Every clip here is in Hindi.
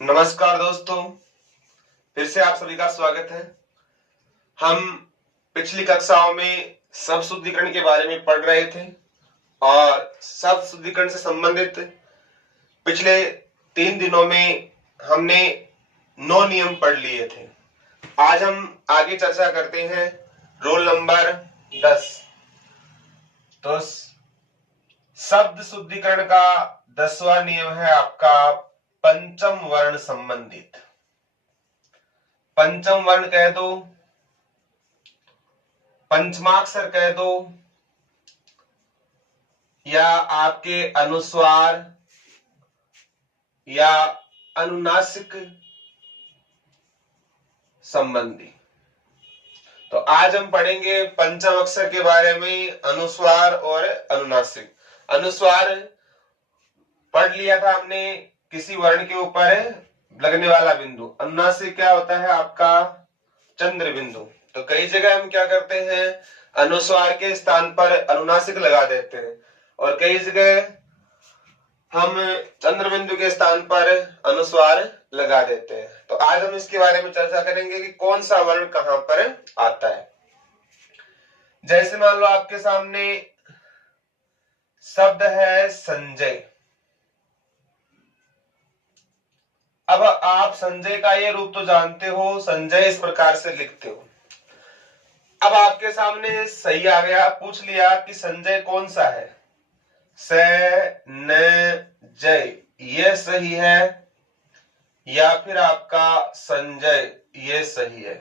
नमस्कार दोस्तों, फिर से आप सभी का स्वागत है। हम पिछली कक्षाओं में शब्द शुद्धिकरण के बारे में पढ़ रहे थे और शब्द शुद्धिकरण से संबंधित पिछले 3 दिनों में हमने 9 नियम पढ़ लिए थे। आज हम आगे चर्चा करते हैं रोल नंबर 10। तो शब्द शुद्धिकरण का 10वां नियम है आपका पंचम वर्ण संबंधित। पंचम वर्ण कह दो, पंचमाक्षर कह दो, या आपके अनुस्वार या अनुनासिक संबंधी। तो आज हम पढ़ेंगे पंचम अक्षर के बारे में, अनुस्वार और अनुनासिक। अनुस्वार पढ़ लिया था हमने, किसी वर्ण के ऊपर लगने वाला बिंदु। अनुनासिक क्या होता है आपका चंद्र बिंदु। तो कई जगह हम क्या करते हैं, अनुस्वार के स्थान पर अनुनासिक लगा देते हैं और कई जगह हम चंद्र बिंदु के स्थान पर अनुस्वार लगा देते हैं। तो आज हम इसके बारे में चर्चा करेंगे कि कौन सा वर्ण कहां पर आता है। जैसे मान लो आपके सामने शब्द है संजय। अब आप संजय का ये रूप तो जानते हो, संजय इस प्रकार से लिखते हो। अब आपके सामने सही आ गया, पूछ लिया कि संजय कौन सा है, स न जय, ये सही है या फिर आपका संजय ये सही है।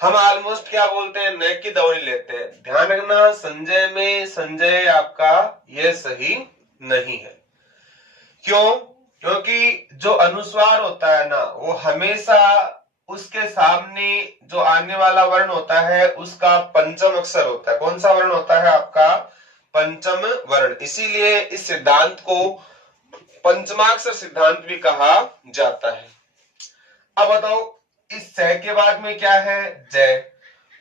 हम ऑलमोस्ट क्या बोलते हैं, न की दौड़ी लेते हैं। ध्यान रखना, संजय में संजय आपका ये सही नहीं है। क्यों? क्योंकि जो अनुस्वार होता है ना, वो हमेशा उसके सामने जो आने वाला वर्ण होता है उसका पंचम अक्षर होता है। कौन सा वर्ण होता है आपका पंचम वर्ण। इसीलिए इस सिद्धांत को पंचमाक्षर सिद्धांत भी कहा जाता है। अब बताओ, इस स के बाद में क्या है, जय,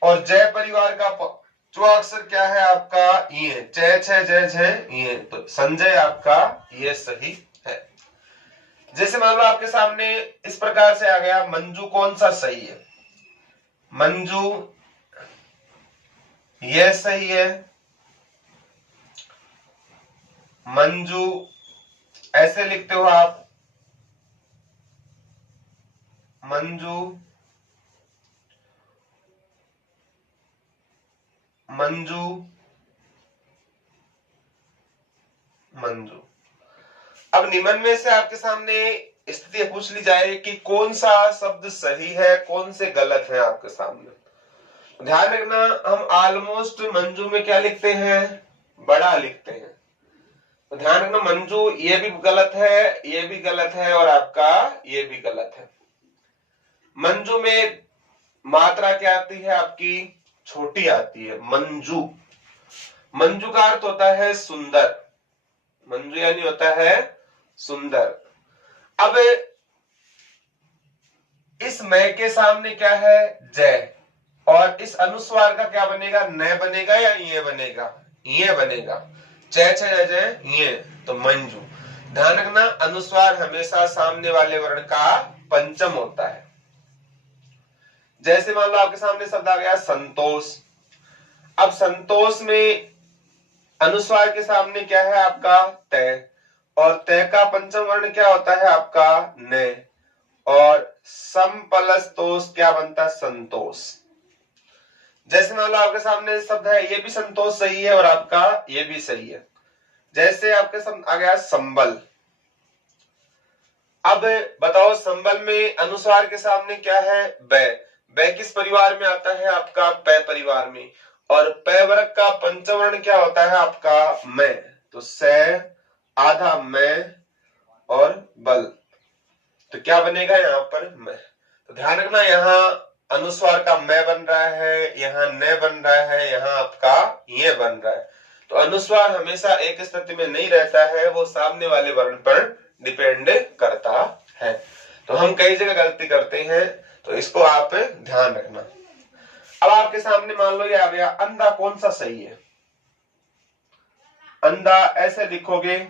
और जय परिवार का जो अक्षर क्या है आपका ये, च छ जय झय ये। तो संजय आपका ये सही है। जैसे मान लो आपके सामने इस प्रकार से आ गया, मंजू कौन सा सही है, मंजू ये सही है, मंजू ऐसे लिखते हो आप, मंजू, मंजू, मंजू। अब निम्न में से आपके सामने स्थिति पूछ ली जाए कि कौन सा शब्द सही है, कौन से गलत है आपके सामने। ध्यान रखना, हम ऑलमोस्ट मंजू में क्या लिखते हैं, बड़ा लिखते हैं। तो ध्यान रखना, मंजू ये भी गलत है, ये भी गलत है और आपका ये भी गलत है। मंजू में मात्रा क्या आती है आपकी, छोटी आती है, मंजू। मंजू का अर्थ होता है सुंदर, मंजू यानी होता है सुंदर। अब इस मैं के सामने क्या है, जय, और इस अनुस्वार का क्या बनेगा, न बनेगा या ये बनेगा, ये बनेगा, जय जय जय ये, तो मंजू। ध्यान रखना, अनुस्वार हमेशा सामने वाले वर्ण का पंचम होता है। जैसे मान लो आपके सामने शब्द आ गया संतोष। अब संतोष में अनुस्वार के सामने क्या है आपका तय, और तय का पंचम वर्ण क्या होता है आपका न, और सम प्लस तोष क्या बनता है, संतोष। जैसे मान लो आपके सामने शब्द है, ये भी संतोष सही है और आपका ये भी सही है। जैसे आपके शब्द आ गया संबल। अब बताओ, संबल में अनुस्वार के सामने क्या है, बै। बै किस परिवार में आता है आपका पै परिवार में, और पै वर्ग का पंचम वर्ण क्या होता है आपका मैं। तो से आधा मैं और बल, तो क्या बनेगा यहाँ पर मैं। तो ध्यान रखना, यहाँ अनुस्वार का मैं बन रहा है, यहाँ न बन रहा है, यहाँ आपका ये बन रहा है। तो अनुस्वार हमेशा एक स्थिति में नहीं रहता है, वो सामने वाले वर्ण पर डिपेंड करता है। तो हम कई जगह गलती करते हैं, तो इसको आप ध्यान रखना। अब आपके सामने मान लो ये आ गया, अंधा कौन सा सही है? अंधा ऐसे लिखोगे,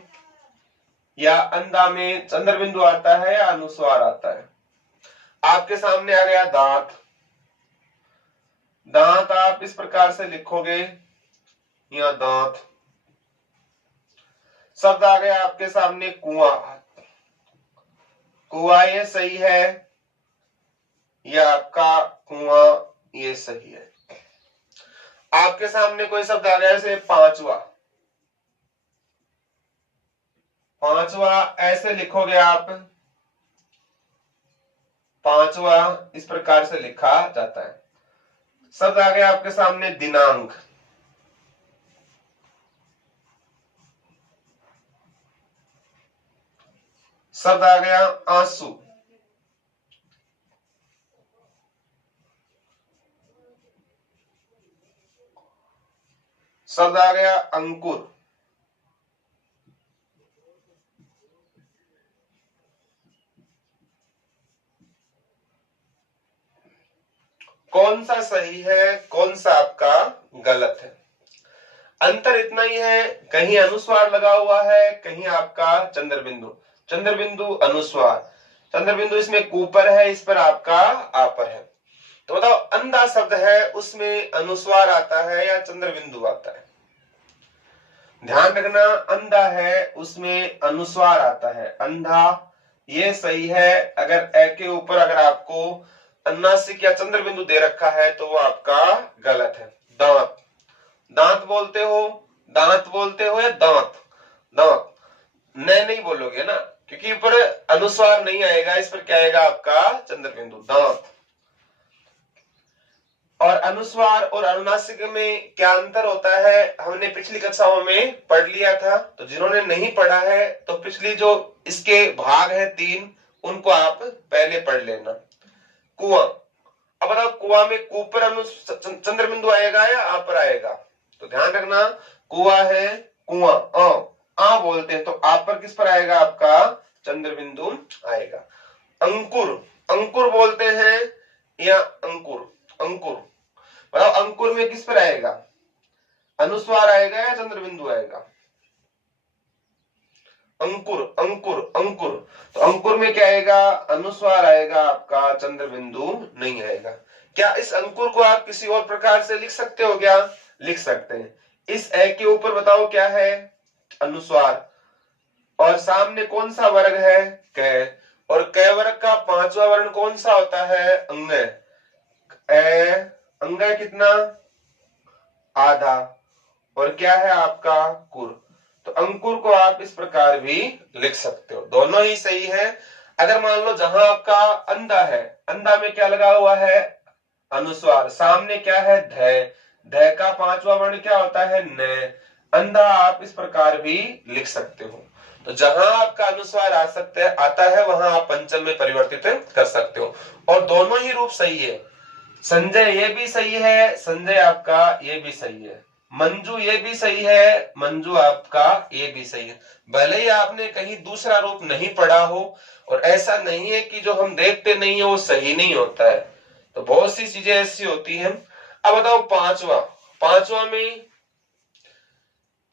या अंधा में चंद्र बिंदु आता है या अनुस्वार आता है? आपके सामने आ गया दांत, दांत आप इस प्रकार से लिखोगे, या दांत। शब्द आ गया आपके सामने कुआं, कुआं ये सही है, या आपका कुआं ये सही है? आपके सामने कोई शब्द आ गया जैसे पांचवा, पांचवा ऐसे लिखोगे आप, पांचवा इस प्रकार से लिखा जाता है। शब्द आ गया आपके सामने दिनांक, शब्द आ गया आंसू, शब्द आ गया अंकुर, कौन सा सही है, कौन सा आपका गलत है? अंतर इतना ही है, कहीं अनुस्वार लगा हुआ है, कहीं आपका चंद्र बिंदु। चंद्र बिंदु अनुस्वार, चंद्र बिंदु इसमें कूपर है, इस पर आपका आपर है। तो बताओ अंधा शब्द है, उसमें अनुस्वार आता है या चंद्र बिंदु आता है? ध्यान रखना, अंधा है उसमें अनुस्वार आता है, अंधा ये सही है। अगर ए के ऊपर अगर आपको अनुनासिक या चंद्र बिंदु दे रखा है तो वो आपका गलत है। दांत, दांत बोलते हो, दांत बोलते हो या दांत? दांत नहीं बोलोगे ना, क्योंकि ऊपर अनुस्वार नहीं आएगा, इस पर क्या आएगा आपका चंद्र बिंदु, दांत। और अनुस्वार और अनुनासिक में क्या अंतर होता है, हमने पिछली कक्षाओं में पढ़ लिया था। तो जिन्होंने नहीं पढ़ा है तो पिछली जो इसके भाग है 3, उनको आप पहले पढ़ लेना। कुआं, अब बताओ कुआं में कूपर चंद्र बिंदु आएगा या आ पर आएगा? तो ध्यान रखना, कुआं है, कुआं आ बोलते हैं, तो आ पर किस पर आएगा आपका चंद्र बिंदु आएगा। अंकुर, अंकुर बोलते हैं या अंकुर? अंकुर, बताओ अंकुर में किस पर आएगा, अनुस्वार आएगा या चंद्र बिंदु आएगा? अंकुर, अंकुर, अंकुर, तो अंकुर में क्या आएगा, अनुस्वार आएगा आपका, चंद्र बिंदु नहीं आएगा। क्या इस अंकुर को आप किसी और प्रकार से लिख सकते हो क्या? लिख सकते हैं। इस ए के ऊपर बताओ क्या है, अनुस्वार, और सामने कौन सा वर्ग है, क, और क वर्ग का 5वां वर्ण कौन सा होता है, अंग। अंग कितना, आधा, और क्या है आपका कुर। तो अंकुर को आप इस प्रकार भी लिख सकते हो, दोनों ही सही है। अगर मान लो जहां आपका अंधा है, अंधा में क्या लगा हुआ है, अनुस्वार, सामने क्या है ध, ध का 5वां वर्ण क्या होता है, न, अंधा आप इस प्रकार भी लिख सकते हो। तो जहां आपका अनुस्वार आ सकते है, आता है, वहां आप पंचम में परिवर्तित कर सकते हो, और दोनों ही रूप सही है। संजय ये भी सही है, संजय आपका ये भी सही है। मंजू ये भी सही है, मंजू आपका ये भी सही है। भले ही आपने कहीं दूसरा रूप नहीं पढ़ा हो, और ऐसा नहीं है कि जो हम देखते नहीं है वो सही नहीं होता है। तो बहुत सी चीजें ऐसी होती हैं। अब बताओ पांचवा, पांचवा में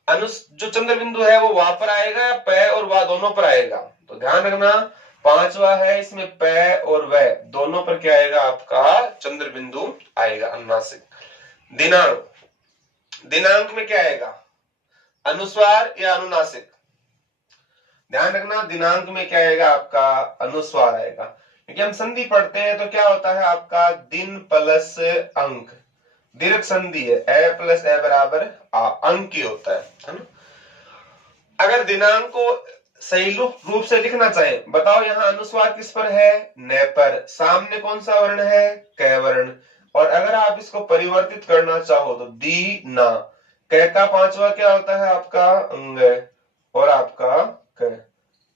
जो चंद्र बिंदु है वो वहां पर आएगा या प और वह दोनों पर आएगा? तो ध्यान रखना, पांचवा है, इसमें प और वह दोनों पर क्या आएगा आपका चंद्र बिंदु आएगा, अनुनासिक। दिनांक, दिनांक में क्या आएगा, अनुस्वार या अनुनासिक? ध्यान रखना, दिनांक में क्या आएगा आपका अनुस्वार आएगा, क्योंकि हम संधि पढ़ते हैं तो क्या होता है आपका दिन प्लस अंक, दीर्घ संधि है, ए प्लस ए बराबर आ, अंक ही होता है ना। अगर दिनांक को सही रूप से लिखना चाहे, बताओ यहाँ अनुस्वार किस पर है, न पर, सामने कौन सा वर्ण है, क वर्ण, और अगर आप इसको परिवर्तित करना चाहो तो दी ना, क का 5वां क्या होता है आपका अंग, और आपका क,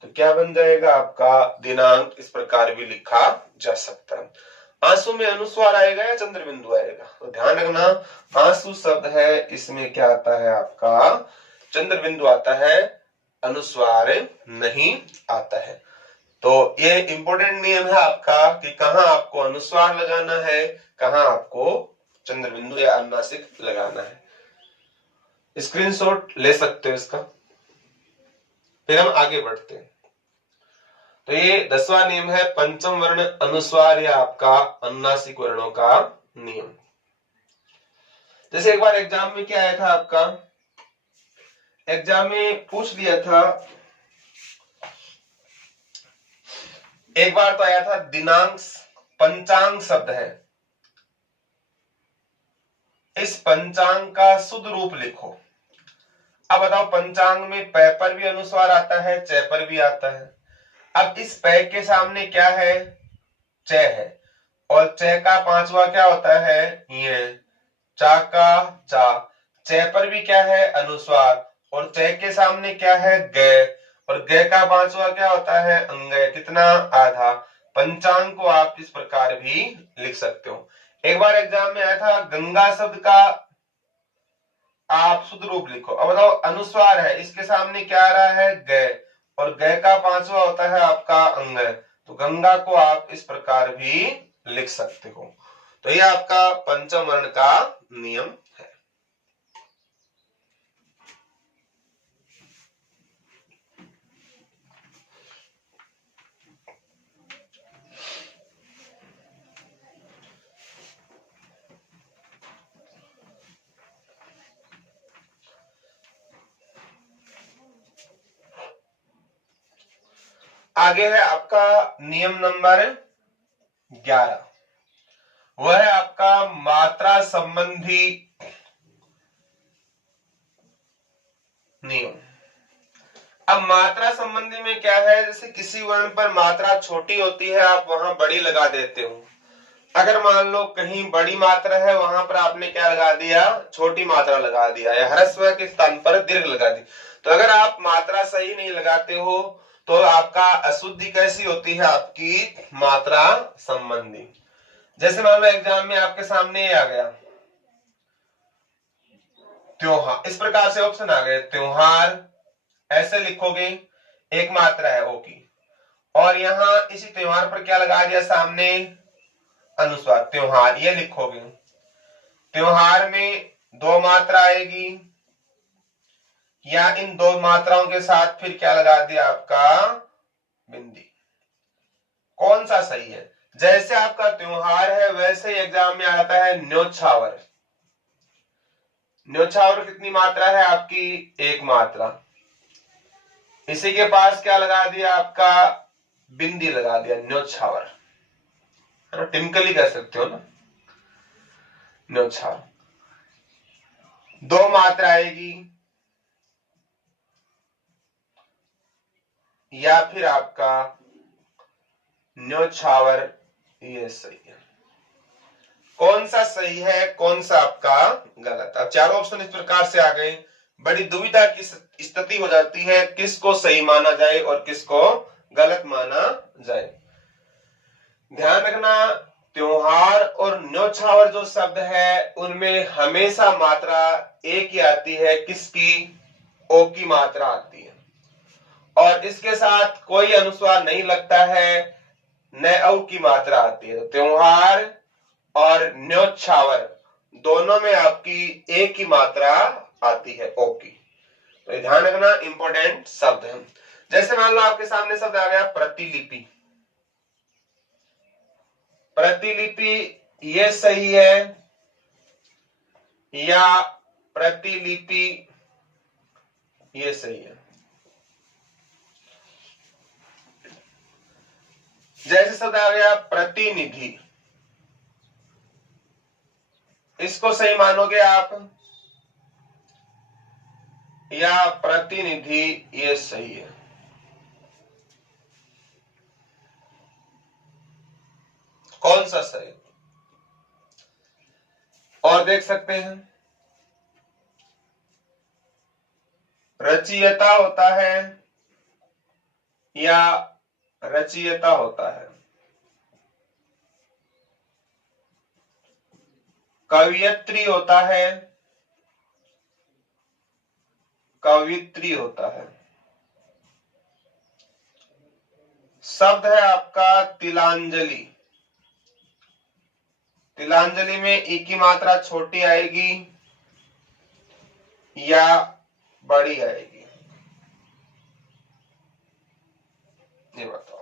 तो क्या बन जाएगा आपका दिनांक, इस प्रकार भी लिखा जा सकता है। आंसू में अनुस्वार आएगा या चंद्र बिंदु आएगा? तो ध्यान रखना, आंसू शब्द है, इसमें क्या आता है आपका चंद्र बिंदु आता है, अनुस्वार नहीं आता है। तो ये इंपॉर्टेंट नियम है आपका कि कहां आपको अनुस्वार लगाना है, कहां आपको चंद्र बिंदु या अनुनासिक लगाना है। स्क्रीनशॉट ले सकते हो इसका। फिर हम आगे बढ़ते हैं। तो ये 10वां नियम है पंचम वर्ण अनुस्वार या आपका अनुनासिक वर्णों का नियम। जैसे एक बार एग्जाम में क्या आया था आपका, एग्जाम में पूछ लिया था, एक बार तो आया था दिनांक पंचांग शब्द है, इस पंचांग का शुद्ध रूप लिखो। अब बताओ पंचांग में पै पर भी अनुस्वार आता है, च पर भी आता है। अब इस पै के सामने क्या है, च है, और च का पांचवा क्या होता है, ये चा का चा। च पर भी क्या है, अनुस्वार, और च के सामने क्या है, ग, और ग का पांचवा क्या होता है, अंग। कितना, आधा। पंचांग को आप इस प्रकार भी लिख सकते हो। एक बार एग्जाम में आया था गंगा शब्द का आप शुद्ध रूप लिखो। अब बताओ अनुस्वार है, इसके सामने क्या आ रहा है, ग, और ग का पांचवा होता है आपका अंग, तो गंगा को आप इस प्रकार भी लिख सकते हो। तो ये आपका पंचम वर्ण का नियम है। आगे है आपका नियम नंबर 11, वह है आपका मात्रा संबंधी नियम। अब मात्रा संबंधी में क्या है, जैसे किसी वर्ण पर मात्रा छोटी होती है आप वहां बड़ी लगा देते हो। अगर मान लो कहीं बड़ी मात्रा है वहां पर आपने क्या लगा दिया, छोटी मात्रा लगा दिया, या ह्रस्व के स्थान पर दीर्घ लगा दी। तो अगर आप मात्रा सही नहीं लगाते हो तो आपका अशुद्धि कैसी होती है, आपकी मात्रा संबंधी। जैसे मान लो एग्जाम में आपके सामने आ गया त्योहार, इस प्रकार से ऑप्शन आ गए, त्योहार ऐसे लिखोगे, एक मात्रा है ओ की, और यहां इसी त्योहार पर क्या लगा दिया सामने, अनुस्वार, त्योहार ये लिखोगे। त्योहार में दो मात्रा आएगी, या इन दो मात्राओं के साथ फिर क्या लगा दिया आपका बिंदी। कौन सा सही है, जैसे आपका त्योहार है वैसे एग्जाम में आता है न्योछावर। न्योछावर कितनी मात्रा है आपकी, एक मात्रा, इसी के पास क्या लगा दिया आपका बिंदी लगा दिया, न्योछावर, है ना, टिमकली कह सकते हो ना, न्योछावर। दो मात्रा आएगी, या फिर आपका न्योछावर, ये सही है। कौन सा सही है, कौन सा आपका गलत। अब चारों ऑप्शन इस प्रकार से आ गए, बड़ी दुविधा की स्थिति हो जाती है किसको सही माना जाए और किसको गलत माना जाए। ध्यान रखना, त्योहार और न्योछावर जो शब्द है उनमें हमेशा मात्रा एक ही आती है, किसकी, ओ की मात्रा आती है, और इसके साथ कोई अनुस्वार नहीं लगता है, न औ की मात्रा आती है। तो त्योहार और न्योछावर दोनों में आपकी एक ही मात्रा आती है, ओ की। तो ध्यान रखना, इंपॉर्टेंट शब्द है। जैसे मान लो आपके सामने शब्द आ गया प्रतिलिपि। प्रतिलिपि ये सही है, या प्रतिलिपि ये सही है। जैसे शब्द आ गया प्रतिनिधि, इसको सही मानोगे आप, या प्रतिनिधि ये सही है। कौन सा सही, और देख सकते हैं रचयिता होता है या रचयिता होता है, कवियत्री होता है, कवित्री होता है। शब्द है आपका तिलांजलि, तिलांजलि में ई की मात्रा छोटी आएगी या बड़ी आएगी, ये बताओ।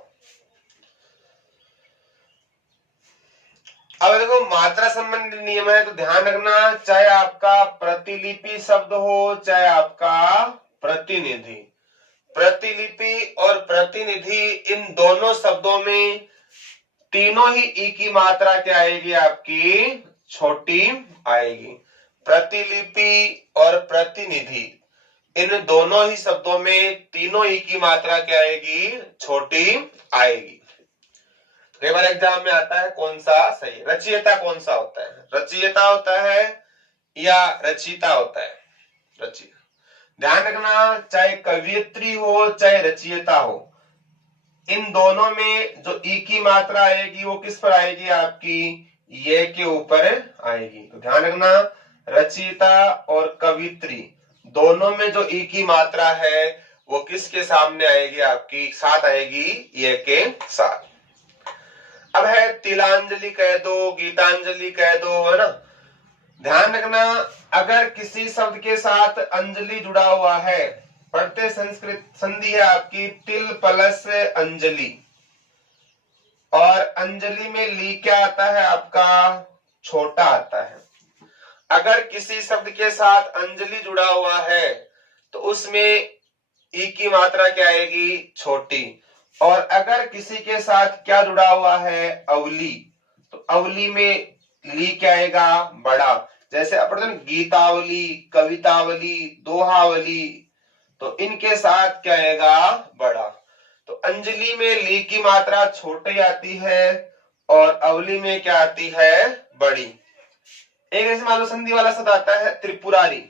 अब देखो मात्रा संबंधी नियम है तो ध्यान रखना, चाहे आपका प्रतिलिपि शब्द हो चाहे आपका प्रतिनिधि, प्रतिलिपि और प्रतिनिधि इन दोनों शब्दों में तीनों ही ई की मात्रा क्या आएगी आपकी छोटी आएगी। प्रतिलिपि और प्रतिनिधि इन दोनों ही शब्दों में तीनों ई की मात्रा क्या आएगी छोटी आएगी। कई बार एग्जाम में आता है कौन सा सही है। रचयिता कौन सा होता है, रचयिता होता है या रचिता होता है, रचिता। ध्यान रखना चाहे कवियत्री हो चाहे रचयिता हो, इन दोनों में जो ई की मात्रा आएगी वो किस पर आएगी आपकी ये के ऊपर आएगी। तो ध्यान रखना रचयिता और कवियत्री दोनों में जो ई की मात्रा है वो किसके सामने आएगी आपकी साथ आएगी ये के साथ। अब है तिलांजलि कह दो गीतांजलि कह दो, है ना। ध्यान रखना अगर किसी शब्द के साथ अंजलि जुड़ा हुआ है, पढ़ते संस्कृत संधि है आपकी तिल प्लस अंजलि, और अंजलि में ली क्या आता है आपका छोटा आता है। अगर किसी शब्द के साथ अंजलि जुड़ा हुआ है तो उसमें ई की मात्रा क्या आएगी छोटी, और अगर किसी के साथ क्या जुड़ा हुआ है अवली, तो अवली में ली क्या आएगा बड़ा। जैसे अपन गीतावली कवितावली दोहावली, तो इनके साथ क्या आएगा बड़ा। तो अंजलि में ली की मात्रा छोटी आती है और अवली में क्या आती है बड़ी। एक ऐसे मान लो संधि वाला शब्द आता है त्रिपुरारी।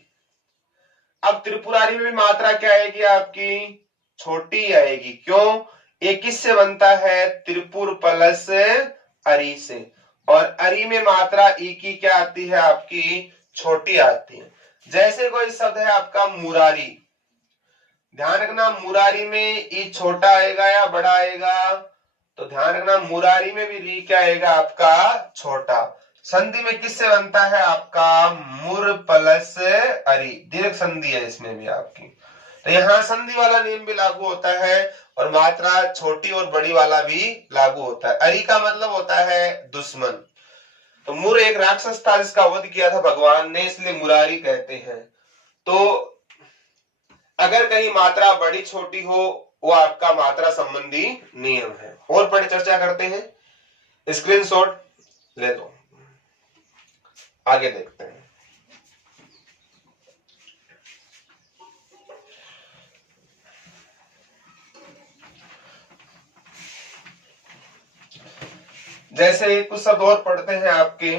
अब त्रिपुरारी में भी मात्रा क्या आएगी आपकी छोटी आएगी, क्यों, ये किससे बनता है त्रिपुर प्लस अरी से, और अरी में मात्रा ई की क्या आती है आपकी छोटी आती है। जैसे कोई शब्द है आपका मुरारी, ध्यान रखना मुरारी में ई छोटा आएगा या बड़ा आएगा, तो ध्यान रखना मुरारी में भी री क्या आएगा आपका छोटा। संधि में किससे बनता है आपका मुर प्लस अरी, दीर्घ संधि है इसमें भी आपकी। तो यहाँ संधि वाला नियम भी लागू होता है और मात्रा छोटी और बड़ी वाला भी लागू होता है। अरी का मतलब होता है दुश्मन। तो मुर एक राक्षस था जिसका वध किया था भगवान ने, इसलिए मुरारी कहते हैं। तो अगर कहीं मात्रा बड़ी छोटी हो वो आपका मात्रा संबंधी नियम है। और बड़ी चर्चा करते हैं, स्क्रीनशॉट ले लो, आगे देखते हैं। जैसे कुछ शब्द और पढ़ते हैं आपके,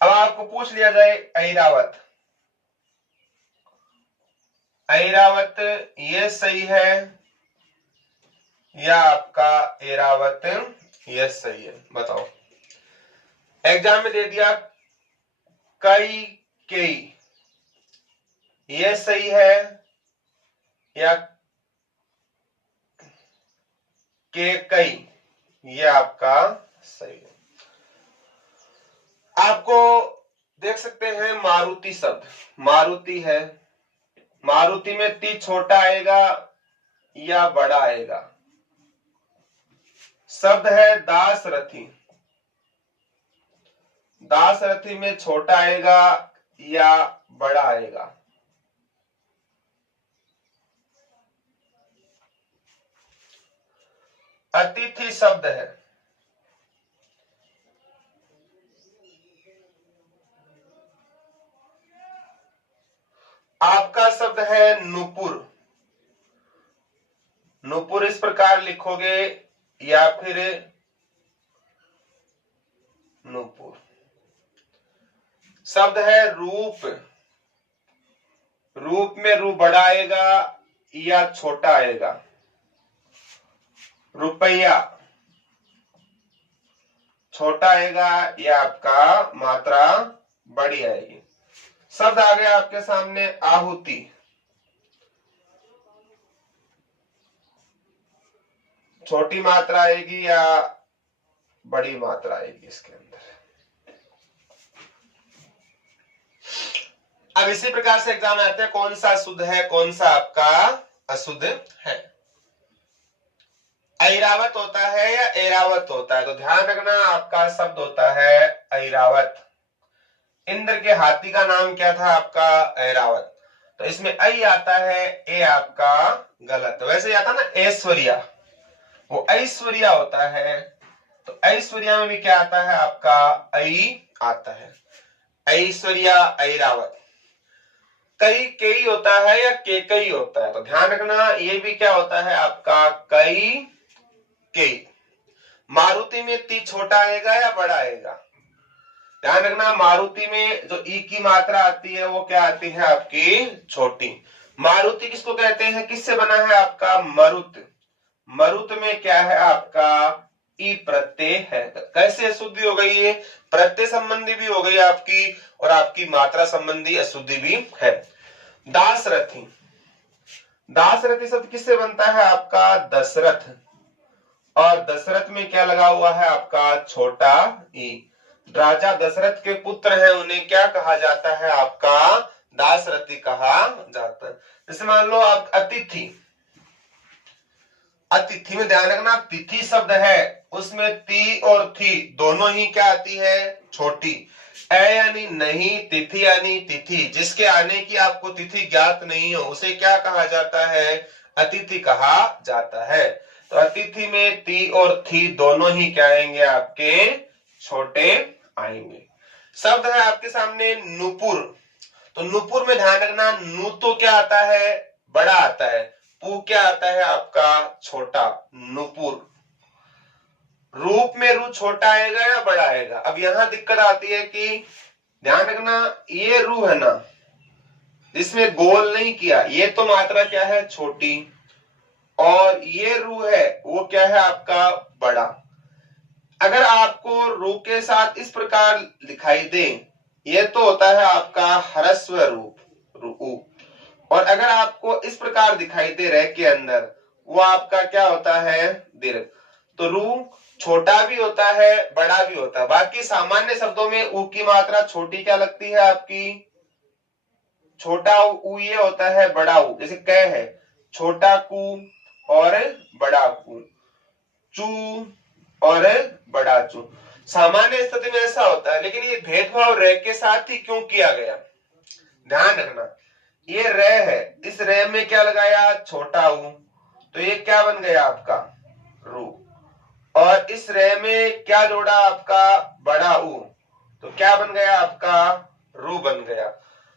अब आपको पूछ लिया जाए ऐरावत, ऐरावत ये सही है या आपका ऐरावत ये सही है, बताओ। एग्जाम में दे दिया कई कई, ये सही है या के कई, ये आपका सही है। आपको देख सकते हैं मारुति शब्द, मारुति है, मारुति में ती छोटा आएगा या बड़ा आएगा। शब्द है दासरथी, दासरथी में छोटा आएगा या बड़ा आएगा। अतिथि शब्द है, आपका शब्द है नुपुर, नुपुर इस प्रकार लिखोगे या फिर नुपुर। शब्द है रूप, रूप में रू बड़ा आएगा या छोटा आएगा। रुपया छोटा आएगा या आपका मात्रा बड़ी आएगी। शब्द आ गया आपके सामने आहुति, छोटी मात्रा आएगी या बड़ी मात्रा आएगी इसके अंदर। अब इसी प्रकार से एग्जाम में आते हैं कौन सा शुद्ध है कौन सा आपका अशुद्ध है। ऐरावत होता है या ऐरावत होता है, तो ध्यान रखना आपका शब्द होता है ऐरावत। इंद्र के हाथी का नाम क्या था आपका ऐरावत, तो इसमें ऐ आता है, ए आपका गलत। वैसे आता ना ऐश्वर्या, वो ऐश्वर्या होता है, तो ऐश्वर्या में भी क्या आता है आपका ऐ आता है, ऐश्वर्या ऐरावत। कई कई होता है या के कई होता है, तो ध्यान रखना ये भी क्या होता है आपका कई कई। मारुति में ती छोटा आएगा या बड़ा आएगा, ध्यान रखना मारुति में जो ई की मात्रा आती है वो क्या आती है आपकी छोटी। मारुति किसको कहते हैं, किससे बना है आपका मरुत, मरुत में क्या है आपका ई प्रत्यय है। कैसे अशुद्धि हो गई है, प्रत्यय संबंधी भी हो गई आपकी और आपकी मात्रा संबंधी अशुद्धि भी है। दासरथी, दासरथी शब्द किससे बनता है आपका दशरथ, और दशरथ में क्या लगा हुआ है आपका छोटा ई। राजा दशरथ के पुत्र हैं, उन्हें क्या कहा जाता है आपका दासरथी कहा जाता है। जैसे मान लो आप अतिथि, अतिथि में ध्यान रखना तिथि शब्द है, उसमें ती और थी दोनों ही क्या आती है छोटी। ए यानी नहीं, तिथि यानी तिथि, जिसके आने की आपको तिथि ज्ञात नहीं हो उसे क्या कहा जाता है अतिथि कहा जाता है। तो अतिथि में ती और थी दोनों ही क्या आएंगे आपके छोटे आएंगे। शब्द है आपके सामने नुपुर, तो नुपुर में ध्यान रखना नू तो क्या आता है बड़ा आता है, पू क्या आता है आपका छोटा, नुपुर। रूप में रू छोटा आएगा या बड़ा आएगा। अब यहां दिक्कत आती है कि ध्यान रखना ये रू है ना जिसमें गोल नहीं किया, ये तो मात्रा क्या है छोटी, और ये रू है वो क्या है आपका बड़ा। अगर आपको रू के साथ इस प्रकार दिखाई दे, ये तो होता है आपका ह्रस्व रूप रू, और अगर आपको इस प्रकार दिखाई दे रहे के अंदर, वो आपका क्या होता है दीर्घ। तो रू छोटा भी होता है बड़ा भी होता है। बाकी सामान्य शब्दों में ऊ की मात्रा छोटी क्या लगती है आपकी छोटा ऊ, ये होता है बड़ा ऊ। जैसे क है छोटा कू और बड़ा कू, चू और बड़ा चू। सामान्य स्थिति में ऐसा होता है, लेकिन ये भेदभाव रे के साथ ही क्यों किया गया, ध्यान रखना। ये रे है, इस रे में क्या लगाया छोटा ऊ, तो ये क्या बन गया आपका रू, और इस रे में क्या जोड़ा आपका बड़ा ऊ, तो क्या बन गया आपका रू बन गया।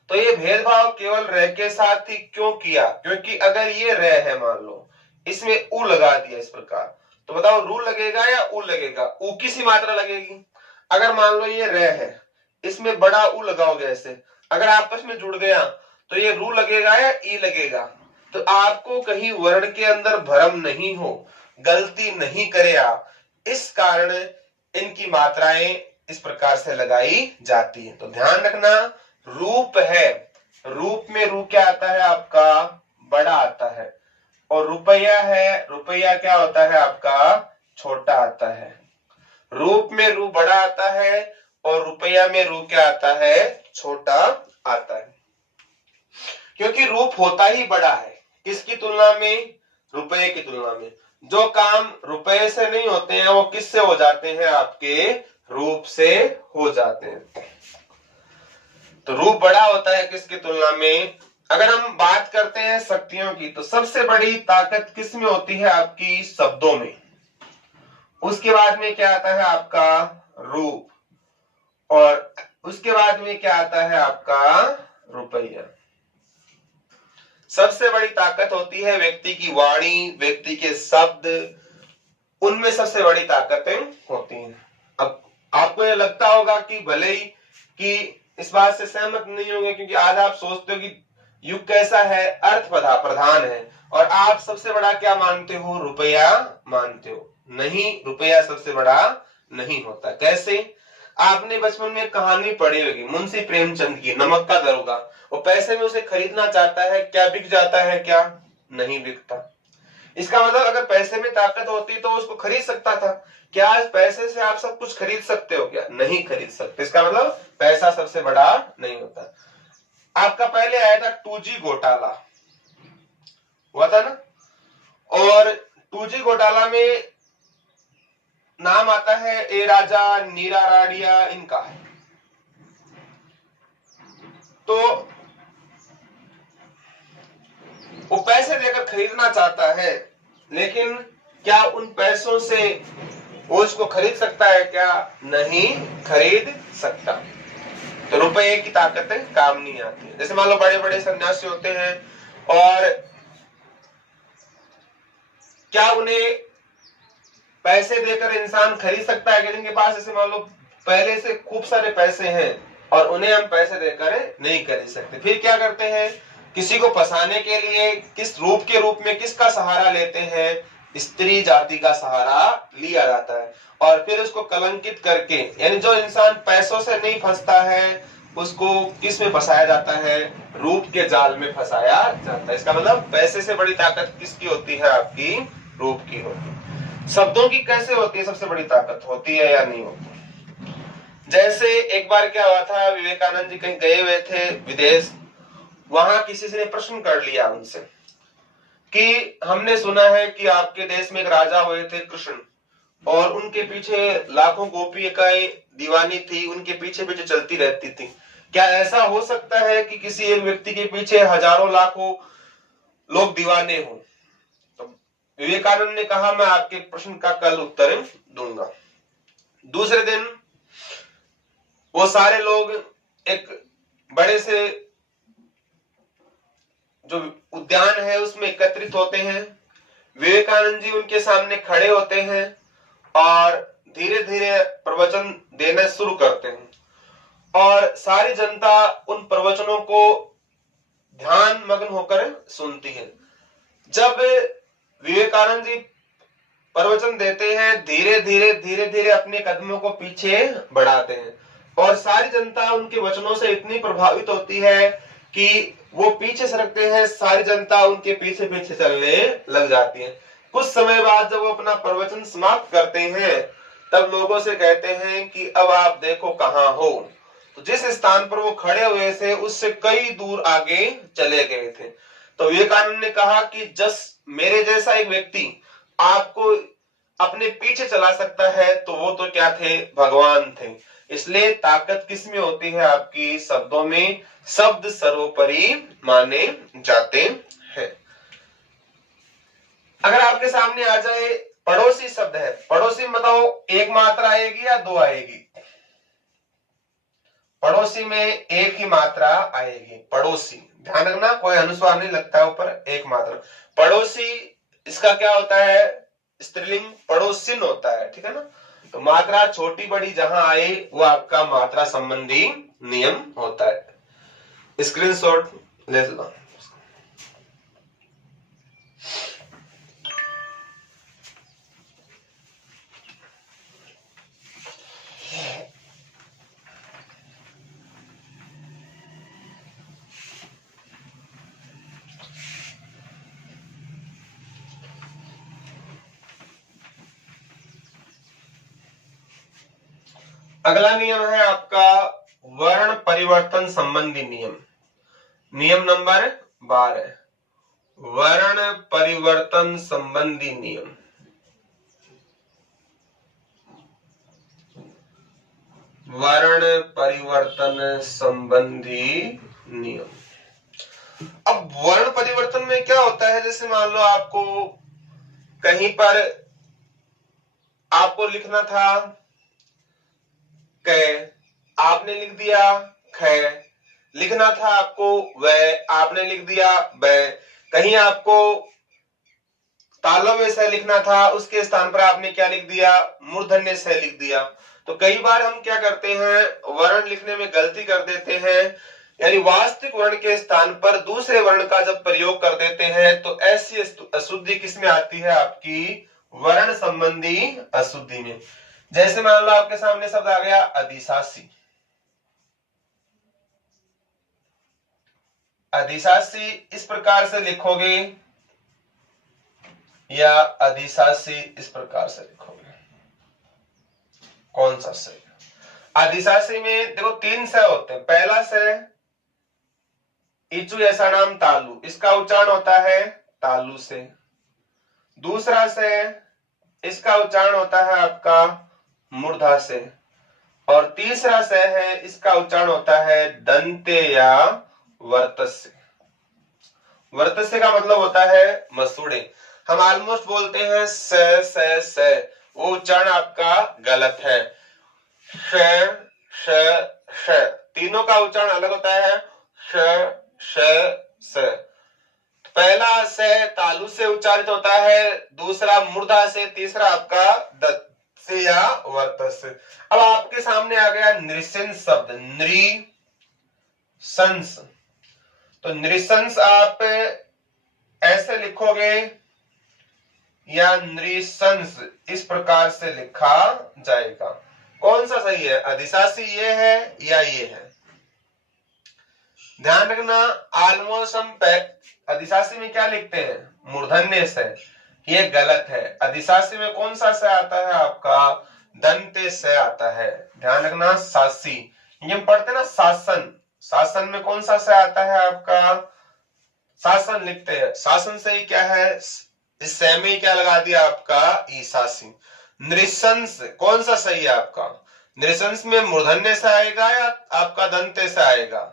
तो ये भेदभाव केवल रे के साथ ही क्यों किया, क्योंकि अगर ये रे है मान लो इसमें ऊ लगा दिया इस प्रकार, तो बताओ रू लगेगा या ऊ लगेगा, ऊ की सी मात्रा लगेगी। अगर मान लो ये रे है इसमें बड़ा ऊ लगाओगे ऐसे, अगर आपस में जुड़ गया तो ये रू लगेगा या ई लगेगा। तो आपको कहीं वर्ण के अंदर भ्रम नहीं हो, गलती नहीं करे आप, इस कारण इनकी मात्राएं इस प्रकार से लगाई जाती है। तो ध्यान रखना रूप है, रूप में रू क्या आता है आपका बड़ा आता है, और रुपया है रुपया क्या होता है आपका छोटा आता है। रूप में रू बड़ा आता है और रुपया में रू क्या आता है छोटा आता है, क्योंकि रूप होता ही बड़ा है किसकी तुलना में रुपये की तुलना में। जो काम रुपये से नहीं होते हैं वो किससे हो जाते हैं आपके रूप से हो जाते हैं। तो रूप बड़ा होता है किसकी तुलना में। अगर हम बात करते हैं शक्तियों की, तो सबसे बड़ी ताकत किस में होती है आपकी शब्दों में, उसके बाद में क्या आता है आपका रूप, और उसके बाद में क्या आता है आपका रुपया। सबसे बड़ी ताकत होती है व्यक्ति की वाणी, व्यक्ति के शब्द, उनमें सबसे बड़ी ताकतें होती हैं। अब आपको ये लगता होगा कि भले ही कि इस बात से सहमत नहीं होंगे, क्योंकि आज आप सोचते हो कि युग कैसा है अर्थ प्रधान है, और आप सबसे बड़ा क्या मानते हो रुपया मानते हो। नहीं, रुपया सबसे बड़ा नहीं होता। कैसे, आपने बचपन में कहानी पढ़ी होगी मुंशी प्रेमचंद की नमक का दरोगा। वो पैसे में उसे खरीदना चाहता है, क्या बिक जाता है, क्या नहीं बिकता। इसका मतलब अगर पैसे में ताकत होती तो उसको खरीद सकता था। क्या आज पैसे से आप सब कुछ खरीद सकते हो क्या? नहीं खरीद सकते। इसका मतलब पैसा सबसे बड़ा नहीं होता। आपका पहले आया था 2G घोटाला, हुआ था ना, और 2G घोटाला में नाम आता है ए राजा, नीरा राडिया, इनका। तो वो पैसे देकर खरीदना चाहता है, लेकिन क्या उन पैसों से वो उसको खरीद सकता है क्या? नहीं खरीद सकता। तो रुपए की ताकत काम नहीं आती है। जैसे मान लो बड़े बड़े सन्यासी होते हैं, और क्या उन्हें पैसे देकर इंसान खरीद सकता है? जिनके पास जैसे मान लो पहले से खूब सारे पैसे हैं और उन्हें हम पैसे देकर नहीं खरीद सकते। फिर क्या करते हैं? किसी को फंसाने के लिए किस रूप में किसका सहारा लेते हैं? स्त्री जाति का सहारा लिया जाता है, और फिर उसको कलंकित करके, यानी जो इंसान पैसों से नहीं फंसता है उसको किस में फंसाया जाता है? रूप के जाल में फंसाया जाता है। इसका मतलब पैसे से बड़ी ताकत किसकी होती है? आपकी रूप की होती है। शब्दों की कैसे होती है सबसे बड़ी ताकत? होती है या नहीं होती? जैसे एक बार क्या हुआ था, विवेकानंद जी कहीं गए हुए थे विदेश, वहां किसी ने प्रश्न कर लिया उनसे कि हमने सुना है कि आपके देश में एक राजा हुए थे कृष्ण, और उनके पीछे लाखों गोपिकाएं दीवानी थी, उनके पीछे पीछे चलती रहती थी। क्या ऐसा हो सकता है कि किसी एक व्यक्ति के पीछे हजारों लाखों लोग दीवाने हों? तो विवेकानंद ने कहा मैं आपके प्रश्न का कल उत्तर दूंगा। दूसरे दिन वो सारे लोग एक बड़े से जो उद्यान है उसमें एकत्रित होते हैं। विवेकानंद जी उनके सामने खड़े होते हैं और धीरे धीरे प्रवचन देना शुरू करते हैं, और सारी जनता उन प्रवचनों को ध्यान मग्न होकर सुनती है। जब विवेकानंद जी प्रवचन देते हैं, धीरे धीरे अपने कदमों को पीछे बढ़ाते हैं, और सारी जनता उनके वचनों से इतनी प्रभावित होती है कि वो पीछे सरकते हैं, सारी जनता उनके पीछे पीछे चलने लग जाती है। कुछ समय बाद जब वो अपना प्रवचन समाप्त करते हैं, तब लोगों से कहते हैं कि अब आप देखो कहां हो। तो जिस स्थान पर वो खड़े हुए थे उससे कई दूर आगे चले गए थे। तो विवेकानंद ने कहा कि जस मेरे जैसा एक व्यक्ति आपको अपने पीछे चला सकता है तो वो तो क्या थे? भगवान थे। इसलिए ताकत किसमें होती है? आपकी शब्दों में। शब्द सर्वोपरि माने जाते हैं। अगर आपके सामने आ जाए पड़ोसी शब्द है, पड़ोसी में बताओ एक मात्रा आएगी या दो आएगी? पड़ोसी में एक ही मात्रा आएगी। पड़ोसी, ध्यान रखना, कोई अनुस्वार नहीं लगता है ऊपर, एक मात्रा। पड़ोसी इसका क्या होता है? स्त्रीलिंग पड़ोसिन होता है, ठीक है ना। तो मात्रा छोटी बड़ी जहां आए वो आपका मात्रा संबंधी नियम होता है। स्क्रीनशॉट ले लो। अगला नियम है आपका वर्ण परिवर्तन संबंधी नियम। नियम नंबर 12, वर्ण परिवर्तन संबंधी नियम। वर्ण परिवर्तन संबंधी नियम। अब वर्ण परिवर्तन में क्या होता है? जैसे मान लो आपको कहीं पर आपको लिखना था क, आपने लिख दिया ख। लिखना था आपको वह, आपने लिख दिया ब। कहीं आपको तालव्य से लिखना था, उसके स्थान पर आपने क्या लिख दिया? मूर्धन्य से लिख दिया। तो कई बार हम क्या करते हैं? वर्ण लिखने में गलती कर देते हैं, यानी वास्तविक वर्ण के स्थान पर दूसरे वर्ण का जब प्रयोग कर देते हैं तो ऐसी अशुद्धि किसमें आती है? आपकी वर्ण संबंधी अशुद्धि में। जैसे मान लो आपके सामने शब्द आ गया अधिशासी। अधिशासी इस प्रकार से लिखोगे या अधिशासी, इस प्रकार से लिखोगे। कौन सा सही? अधिशासी में देखो 3 स होते हैं। पहला स इचु ऐसा नाम तालु, इसका उच्चारण होता है तालु से। दूसरा से इसका उच्चारण होता है आपका मूर्धा से। और तीसरा से है, इसका उच्चारण होता है दंते या वर्तस्य। वर्तस्य का मतलब होता है मसूड़े। हम ऑलमोस्ट बोलते हैं स, वो उच्चारण आपका गलत है। श, तीनों का उच्चारण अलग होता है। श। पहला से तालु से उच्चारित होता है, दूसरा मूर्धा से, तीसरा आपका दत्त से या वर्तस से। अब आपके सामने आ गया नृशंस शब्द, नृशंस। तो नृशंस आप ऐसे लिखोगे या नृशंस, इस प्रकार से लिखा जाएगा। कौन सा सही है? अधिशासी ये है या ये है? ध्यान रखना, ऑलमोस्ट हम अधिशासी में क्या लिखते हैं? मूर्धन्य से। ये गलत है। अधिशासी में कौन सा से आता है आपका? दंते से आता है। ध्यान रखना, शासी ये हम पढ़ते ना, शासन। शासन में कौन सा से आता है आपका? शासन लिखते हैं। शासन से ही क्या है? इस से में क्या लगा दिया आपका? ईशासी। नृशंस कौन सा सही है आपका? नृशंस में मूर्धन्य से आएगा या आपका दंते से आएगा?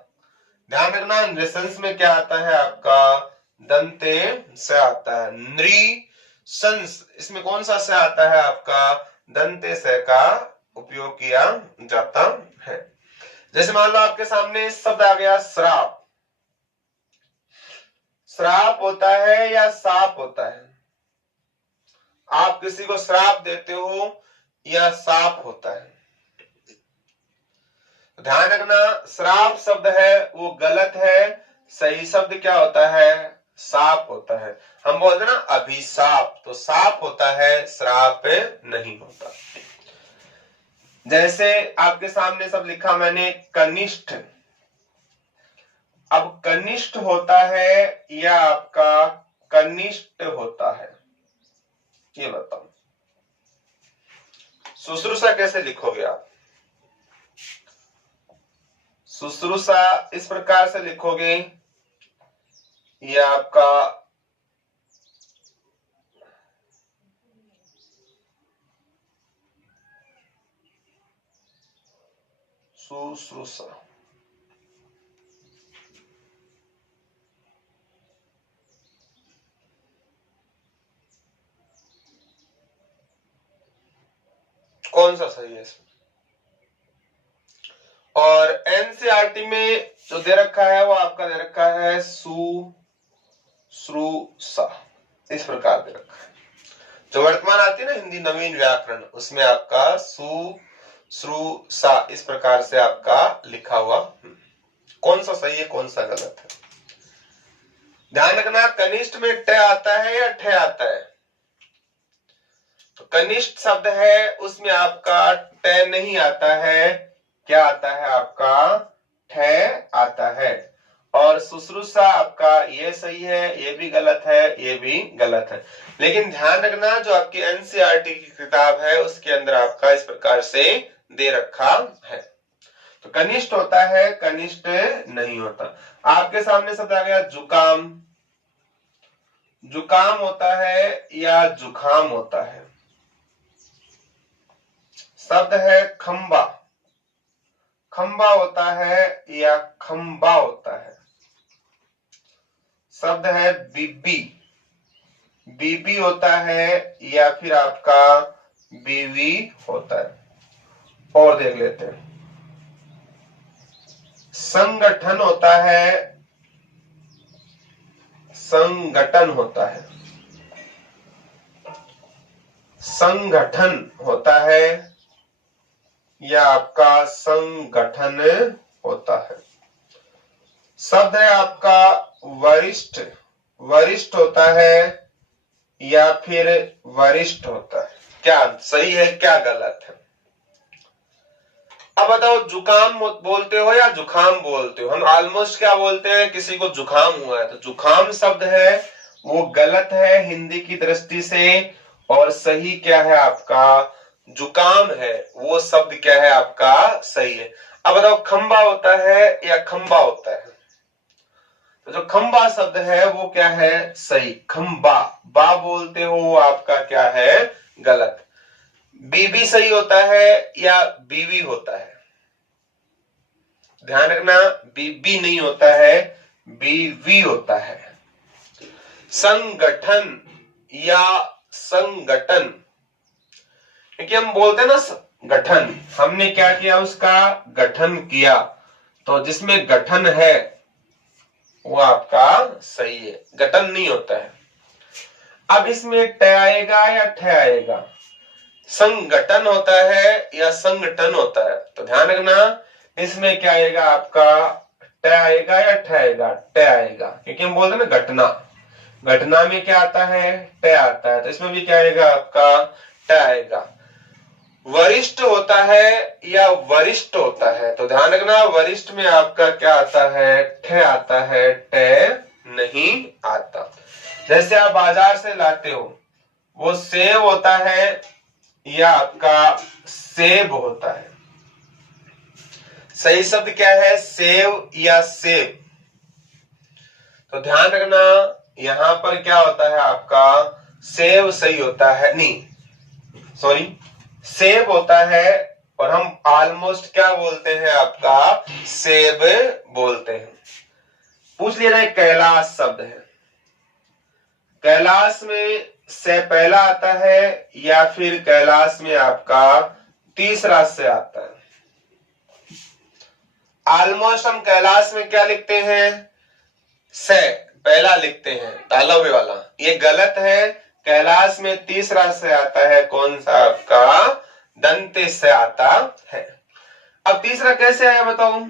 ध्यान रखना, नृशंस में क्या आता है आपका? दंते से आता है। नृशंस, इसमें कौन सा से आता है आपका? दंते से का उपयोग किया जाता है। जैसे मान लो आपके सामने शब्द आ गया श्राप। श्राप होता है या साप होता है? आप किसी को श्राप देते हो या साप होता है? ध्यान रखना, श्राप शब्द है वो गलत है। सही शब्द क्या होता है? साप होता है। हम बोलते ना अभिशाप, तो साप होता है, श्राप नहीं होता। जैसे आपके सामने सब लिखा मैंने कनिष्ठ। अब कनिष्ठ होता है या आपका कनिष्ठ होता है? ये बताओ। शुश्रूषा कैसे लिखोगे आप? शुश्रूषा इस प्रकार से लिखोगे, ये आपका शुश्रूषा। कौन सा सही है इसमें? और एनसीईआरटी में जो दे रखा है वो आपका दे रखा है शुश्रूषा, इस प्रकार दे रखा है। जो वर्तमान आती है ना हिंदी नवीन व्याकरण, उसमें आपका शुश्रूषा इस प्रकार से आपका लिखा हुआ। कौन सा सही है, कौन सा गलत है? ध्यान रखना, कनिष्ठ में ट आता है या ठ आता है? तो कनिष्ठ शब्द है उसमें आपका ट नहीं आता है, क्या आता है आपका? ठ आता है। और शुश्रूषा आपका ये सही है, ये भी गलत है, ये भी गलत है। लेकिन ध्यान रखना, जो आपकी एनसीईआरटी की किताब है उसके अंदर आपका इस प्रकार से दे रखा है। तो कनिष्ठ होता है, कनिष्ठ नहीं होता। आपके सामने शब्द आ गया जुकाम। जुकाम होता है या जुखाम होता है? शब्द है खंबा। खंबा होता है या खंबा होता है? शब्द है बीबी। बीबी होता है या फिर आपका बीवी होता है? और देख लेते हैं। संगठन होता है, संगठन होता है? संगठन होता है या आपका संगठन होता है? शब्द है आपका वरिष्ठ। वरिष्ठ होता है या फिर वरिष्ठ होता है? क्या सही है, क्या गलत है? अब बताओ, जुकाम बोलते हो या जुखाम बोलते हो? हम ऑलमोस्ट क्या बोलते हैं, किसी को जुखाम हुआ है तो जुखाम शब्द है वो गलत है हिंदी की दृष्टि से, और सही क्या है आपका, जुकाम है, वो शब्द क्या है आपका सही है। अब बताओ खंबा होता है या खंबा होता है? तो जो खंबा शब्द है वो क्या है सही, खंबा, बा बोलते हो वो आपका क्या है गलत। बीबी सही होता है या बीवी होता है? ध्यान रखना, बीबी नहीं होता है, बीवी होता है। संगठन या संगठन, क्योंकि हम बोलते हैं ना गठन, हमने क्या किया, उसका गठन किया, तो जिसमें गठन है वो आपका सही है, गठन नहीं होता है। अब इसमें ट आएगा या ठ आएगा? संगठन होता है या संगठन होता है? तो ध्यान रखना, इसमें क्या आएगा आपका, ट आएगा या ठ आएगा? ट आएगा, क्योंकि हम बोलते हैं ना घटना, घटना में क्या आता है, ट आता है, तो इसमें भी क्या आएगा आपका ट आएगा। वरिष्ठ होता है या वरिष्ठ होता है? तो ध्यान रखना, वरिष्ठ में आपका क्या आता है, ठ आता है, ट नहीं आता। जैसे आप बाजार से लाते हो, वो सेब होता है या आपका सेब होता है? सही शब्द क्या है, सेब या सेब? तो ध्यान रखना, यहां पर क्या होता है आपका, सेब सही होता है, नहीं सॉरी, सेब होता है, और हम ऑलमोस्ट क्या बोलते हैं आपका, सेब बोलते हैं। पूछ लिया जाए, कैलाश शब्द है, कैलाश में से पहला आता है या फिर कैलाश में आपका तीसरा से आता है? ऑलमोस्ट हम कैलाश में क्या लिखते हैं, से पहला लिखते हैं, तालव्य वाला, ये गलत है। कैलाश में तीसरा से आता है, कौन सा आपका, दंते से आता है। अब तीसरा कैसे आया बताओ,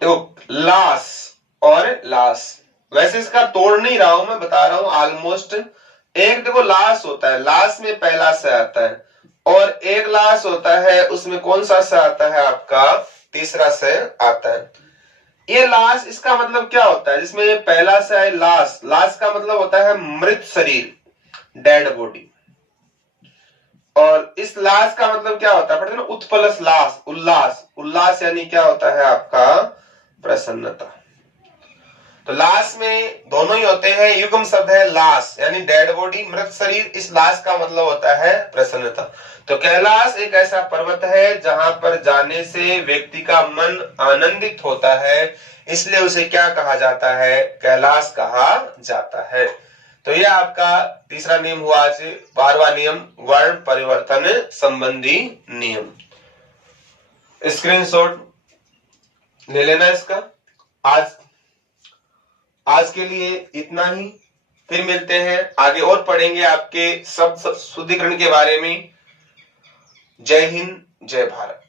तो लाश और लाश, वैसे इसका तोड़ नहीं रहा हूं मैं, बता रहा हूं ऑलमोस्ट। एक देखो लाश होता है, लाश में पहला से आता है, और एक लाश होता है, उसमें कौन सा से आता है आपका, तीसरा से आता है। ये लाश, इसका मतलब क्या होता है, जिसमें पहला से आए लाश, लाश का मतलब होता है मृत शरीर, डेड बॉडी, और इस लाश का मतलब क्या होता है, पढ़ते ना, उत्पलस लाश, उल्लास, उल्लास यानी क्या होता है आपका प्रसन्नता। तो लाश में दोनों ही होते हैं, युग्म शब्द है लाश, यानी डेड बॉडी, मृत शरीर, इस लाश का मतलब होता है प्रसन्नता। तो कैलाश एक ऐसा पर्वत है जहां पर जाने से व्यक्ति का मन आनंदित होता है, इसलिए उसे क्या कहा जाता है, कैलाश कहा जाता है। तो यह आपका तीसरा नियम हुआ आज, 12वां नियम, वर्ण परिवर्तन संबंधी नियम। स्क्रीनशॉट ले लेना इसका। आज के लिए इतना ही, फिर मिलते हैं, आगे और पढ़ेंगे आपके शब्द शुद्धिकरण के बारे में। जय हिंद, जय भारत।